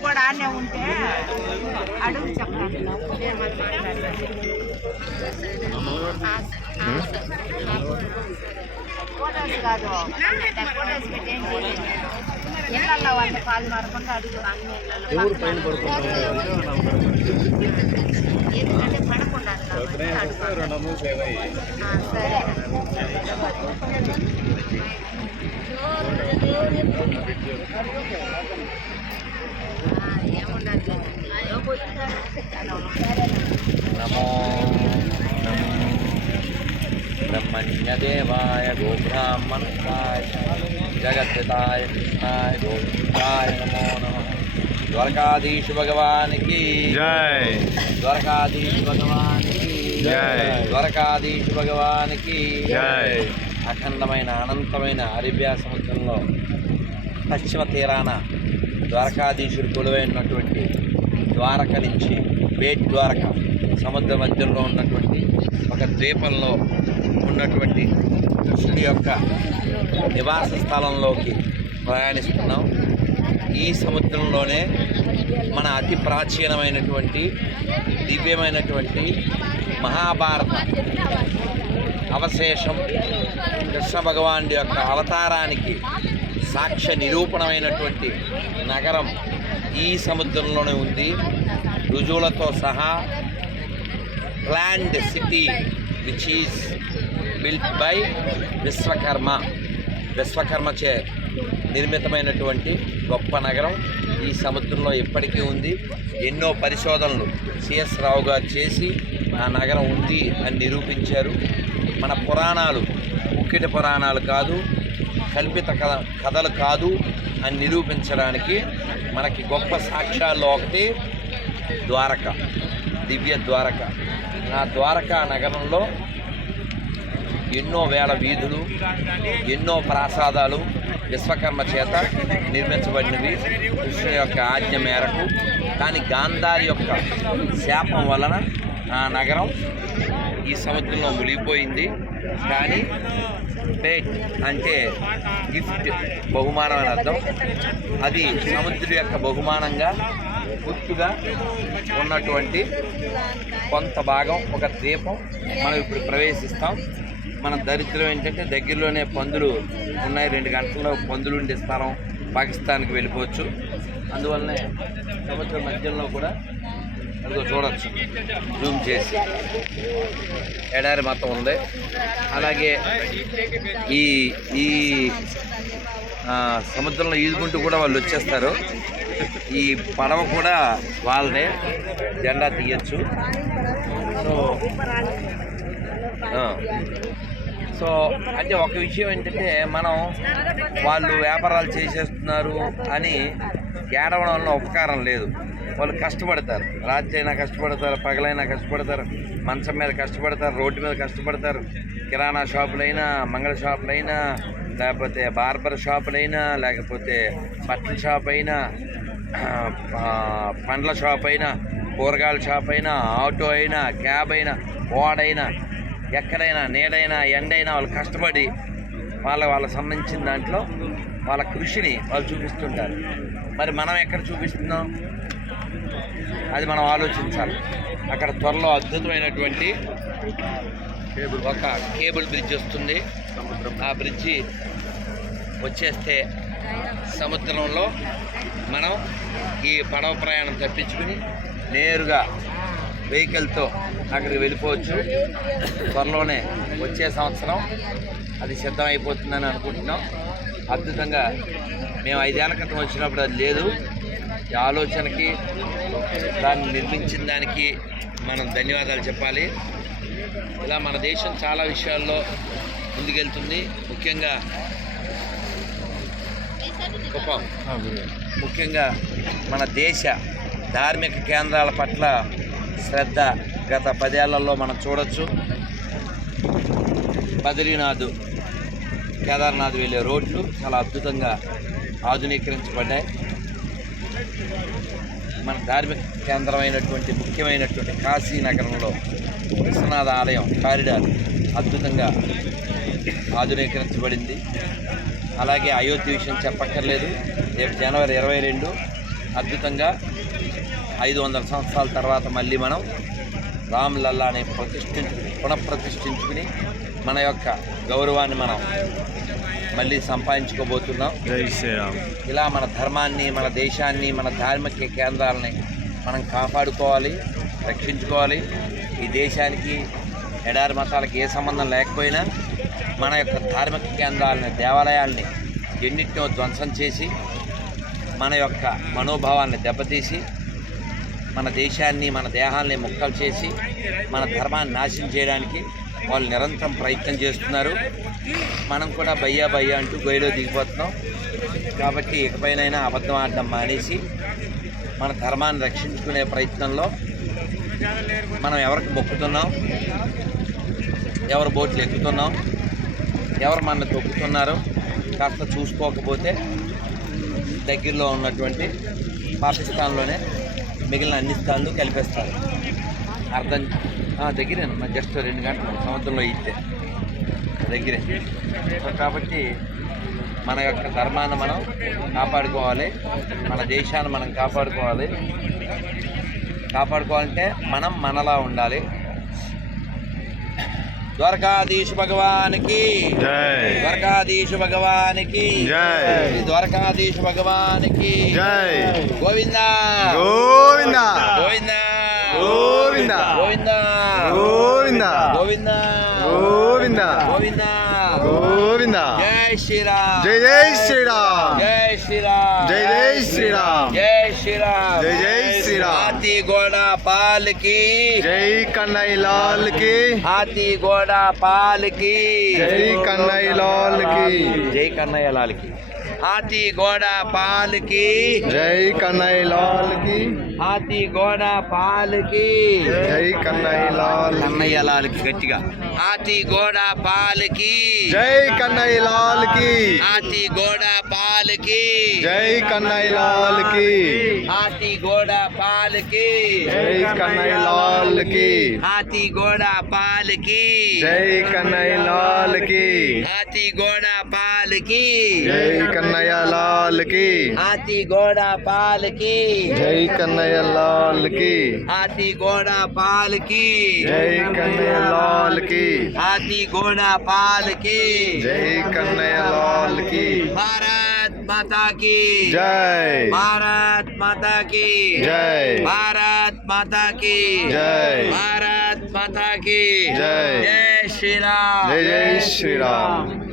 కూడా ఆనే ఉంటే అడుగు ఫోటోస్ కాదు ఫోటోస్ పెట్టి ఏం చేయలేదు ఇళ్ళల్లో వాళ్ళు పాలు మారకుండా అడుగు అన్ని ఎందుకంటే పడకుండా సరే. ఏముండదు నమో నమో. బ్రహ్మణ్యదేవాయ గోబ్రాహ్మణాయ జగత్పితాయ కృష్ణాయ గోవిందాయ నమో నమ ద్వారకాధీశు భగవానికి జై ద్వారకాధీశు భగవానికి జై. ద్వారకాధీశు భగవానికి జై అఖండమైన అనంతమైన అరేబియా సముద్రంలో పశ్చిమ తీరాన ద్వారకాధీశుడు కొలువైనటువంటి ద్వారక నుంచి బేట్ ద్వారక సముద్ర మధ్యంలో ఉన్నటువంటి ఒక ద్వీపంలో ఉన్నటువంటి కృష్ణుడి యొక్క నివాస స్థలంలోకి ప్రయాణిస్తున్నాం. ఈ సముద్రంలోనే మన అతి ప్రాచీనమైనటువంటి దివ్యమైనటువంటి మహాభారత అవశేషం కృష్ణ భగవానుడి యొక్క అవతారానికి సాక్ష్య నిరూపణమైనటువంటి నగరం ఈ సముద్రంలోనే ఉంది. రుజువులతో సహా planned city which is built by Vishwakarma విశ్వకర్మచే నిర్మితమైనటువంటి గొప్ప నగరం. ఈ సముద్రంలో ఇప్పటికీ ఉంది. ఎన్నో పరిశోధనలు సిఎస్ రావు గారు చేసి ఆ నగరం ఉంది అని నిరూపించారు. మన పురాణాలు ముక్కిటి పురాణాలు కాదు కల్పిత కథ కథలు కాదు అని నిరూపించడానికి మనకి గొప్ప సాక్ష్యాల్లో ఒకటి ద్వారక. దివ్య ద్వారక. ఆ ద్వారకా నగరంలో ఎన్నో వేల వీధులు ఎన్నో ప్రాసాదాలు విశ్వకర్మ చేత నిర్మించబడినవి. కృష్ణుని యొక్క ఆజ్ఞ మేరకు కానీ గాంధారి యొక్క శాపం వలన ఆ నగరం ఈ సముద్రంలో మునిగిపోయింది. కానీ పేట్ అంటే గిఫ్ట్ బహుమానం అని అర్థం. అది సముద్రుడి యొక్క బహుమానంగా గుర్తుగా ఉన్నటువంటి కొంత భాగం ఒక దీపం మనం ఇప్పుడు ప్రవేశిస్తాం. మన దరిద్రం ఏంటంటే దగ్గరలోనే పందులు ఉన్నాయి. రెండు గంటల్లో పందులు ఉండే స్థలం పాకిస్తాన్కి వెళ్ళిపోవచ్చు. అందువల్లనే సముద్రం మధ్యలో కూడా అదిగో చూడవచ్చు జూమ్ చేసి. ఎడారి మొత్తం ఉంది. అలాగే ఈ ఈ సముద్రంలో ఈదుకుంటూ కూడా వాళ్ళు వచ్చేస్తారు. ఈ పడవ కూడా వాళ్ళనే జెండా తీయచ్చు. సో సో అంటే ఒక విషయం ఏంటంటే మనం వాళ్ళు వ్యాపారాలు చేసేస్తున్నారు అని ఏడవడం వల్ల ఉపకారం లేదు. వాళ్ళు కష్టపడతారు. రాత్రి అయినా కష్టపడతారు పగలైనా కష్టపడతారు మంచం మీద కష్టపడతారు రోడ్డు మీద కష్టపడతారు. కిరాణా షాపులైనా మంగళ షాపులైనా లేకపోతే బార్బర్ షాపులైనా లేకపోతే బట్టల షాప్ అయినా పండ్ల షాప్ అయినా కూరగాయల షాప్ అయినా ఆటో అయినా క్యాబ్ అయినా ఓడైనా ఎక్కడైనా నీడైనా ఎండైనా వాళ్ళు కష్టపడి వాళ్ళ వాళ్ళకి సంబంధించిన దాంట్లో వాళ్ళ కృషిని వాళ్ళు చూపిస్తుంటారు. మరి మనం ఎక్కడ చూపిస్తున్నాం? అది మనం ఆలోచించాలి. అక్కడ త్వరలో అద్భుతమైనటువంటి ఒక కేబుల్ బ్రిడ్జ్ వస్తుంది. ఆ బ్రిడ్జి వచ్చేస్తే సముద్రంలో మనం ఈ పడవ ప్రయాణం తప్పించుకుని నేరుగా వెహికల్తో అక్కడికి వెళ్ళిపోవచ్చు. త్వరలోనే వచ్చే సంవత్సరం అది సిద్ధం అయిపోతుందని అనుకుంటున్నాం. అద్భుతంగా మేము ఐదేళ్ళ క్రితం వచ్చినప్పుడు అది లేదు. ఈ ఆలోచనకి దాన్ని నిర్మించిన దానికి మనం ధన్యవాదాలు చెప్పాలి. ఇలా మన దేశం చాలా విషయాల్లో ముందుకెళ్తుంది. ముఖ్యంగా కుప్పం ముఖ్యంగా మన దేశ ధార్మిక కేంద్రాల పట్ల శ్రద్ధ గత పదేళ్ళలో మనం చూడొచ్చు. బద్రీనాథ్ కేదార్నాథ్ వెళ్ళే రోడ్లు చాలా అద్భుతంగా ఆధునీకరించబడ్డాయి. మన ధార్మిక కేంద్రమైనటువంటి ముఖ్యమైనటువంటి కాశీ నగరంలో విశ్వనాథ ఆలయం కారిడార్ అద్భుతంగా ఆధునీకరించబడింది. అలాగే అయోధ్య విషయం చెప్పక్కర్లేదు. రేపు జనవరి ఇరవై రెండు అద్భుతంగా ఐదు వందల సంవత్సరాల తర్వాత మళ్ళీ మనం రామ్ లల్లాని ప్రతిష్ఠించుకుని పునఃప్రతిష్ఠించుకుని మన యొక్క గౌరవాన్ని మనం మళ్ళీ సంపాదించుకోబోతున్నాం. ఇలా మన ధర్మాన్ని మన దేశాన్ని మన ధార్మిక కేంద్రాలని మనం కాపాడుకోవాలి రక్షించుకోవాలి. ఈ దేశానికి ఎడారి మతాలకు ఏ సంబంధం లేకపోయినా మన యొక్క ధార్మిక కేంద్రాలని దేవాలయాల్ని ఎన్నిటినో ధ్వంసం చేసి మన యొక్క మనోభావాన్ని దెబ్బతీసి మన దేశాన్ని మన దేహాల్ని ముక్కలు చేసి మన ధర్మాన్ని నాశనం చేయడానికి వాళ్ళు నిరంతరం ప్రయత్నం చేస్తున్నారు. మనం కూడా భయ్యా భయ్యా అంటూ గొయ్యిలో దిగిపోతున్నాం. కాబట్టి ఇకపైనైనా అబద్ధం ఆడడం మానేసి మన ధర్మాన్ని రక్షించుకునే ప్రయత్నంలో మనం ఎవరికి మొక్కుతున్నాం? ఎవరు బోట్లు ఎక్కుతున్నాం? ఎవరు మన తొక్కుతున్నారో? కాస్త చూసుకోకపోతే దగ్గరలో ఉన్నటువంటి పాకిస్తాన్లోనే మిగిలిన అన్ని స్థానాలు కలిపేస్తారు. అర్థం దగ్గరే దగ్గరేనమ్మా జస్ట్ రెండు గంటలు సముద్రంలో ఇస్తే దగ్గరే. కాబట్టి మన యొక్క ధర్మాన్ని మనం కాపాడుకోవాలి మన దేశాన్ని మనం కాపాడుకోవాలి. కాపాడుకోవాలంటే మనం మనలా ఉండాలి. ద్వారకాధీశ భగవానికి జై ద్వారకాధీశ భగవానికి జై. ద్వారకాధీశ భగవానికి జై గోవింద గోవింద గోవింద గోవింద గోవింద గోవింద గోవింద గోవింద గోవింద గోవింద జై శ్రీరామ్ జై జై శ్రీరామ్ జై శ్రీరామ్ జై జై శ్రీరామ్ हाथी घोड़ा पाल की जय कन्हैलाल की हाथी घोड़ा पाल की जय कन्हैलाल की जय कन्हैयालाल की హాతీ గోడ పాలకి. జై కన్నయ్య లాల్కి హాతీ గోడ పాలకి. జై కన్నయ్య లాల్ కన్నయ్య లాల్కి గట్టిగా. హాతీ గోడ పాలకి. జై కన్నయ్య లాల్కి హాతీ గోడ పాలకి. జై కన్నయ్య లాల్కి హాతీ గోడ పాలకి. జై కన్నయ్య లాల్కి హాతీ గోడ పాలకి. జై కన్నయ్య లాల్కి హాతీ గోడ పాలకి लाल की। जय कन्हैया लाल की। हाथी घोड़ा पाल की। जय कन्हैया लाल की। हाथी घोड़ा पाल की। जय कन्हैया लाल की। हाथी घोड़ा पाल की। जय कन्हैया लाल की। भारत माता की। जय। भारत माता की। जय। भारत माता की। जय। भारत माता की। जय। जय श्री राम। जय जय श्री राम।